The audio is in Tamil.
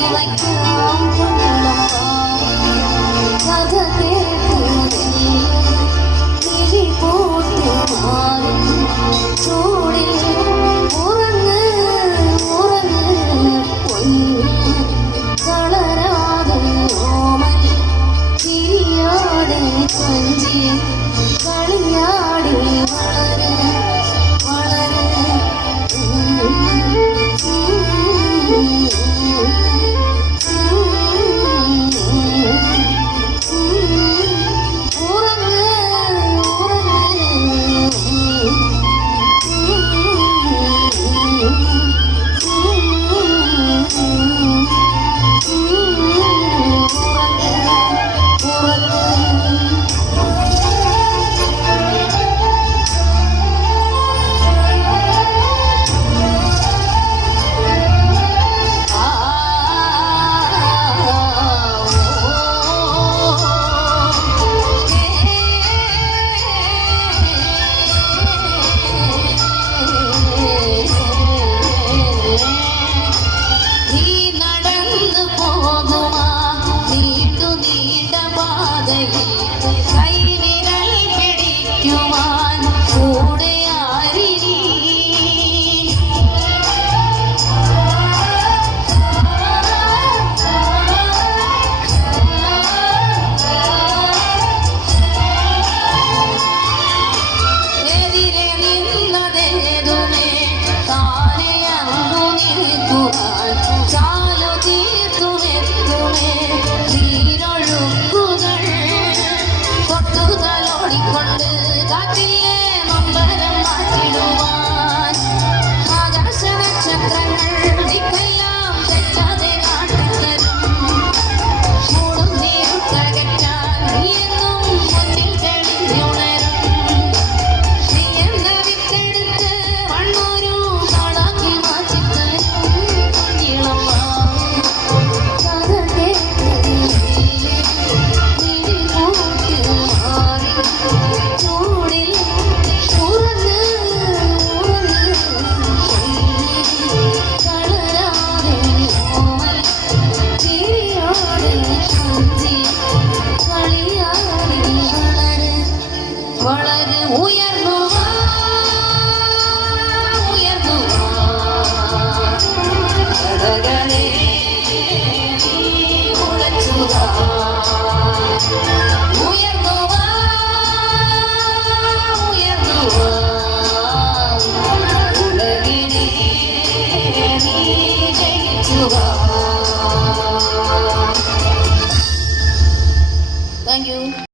like Luckily வளரு உயர்வுவா உயர்வுவாகனே உழைச்சுதா? உயர்ந்துவா உயர்ந்துவா உலகினே நீ ஜெயிச்சுவா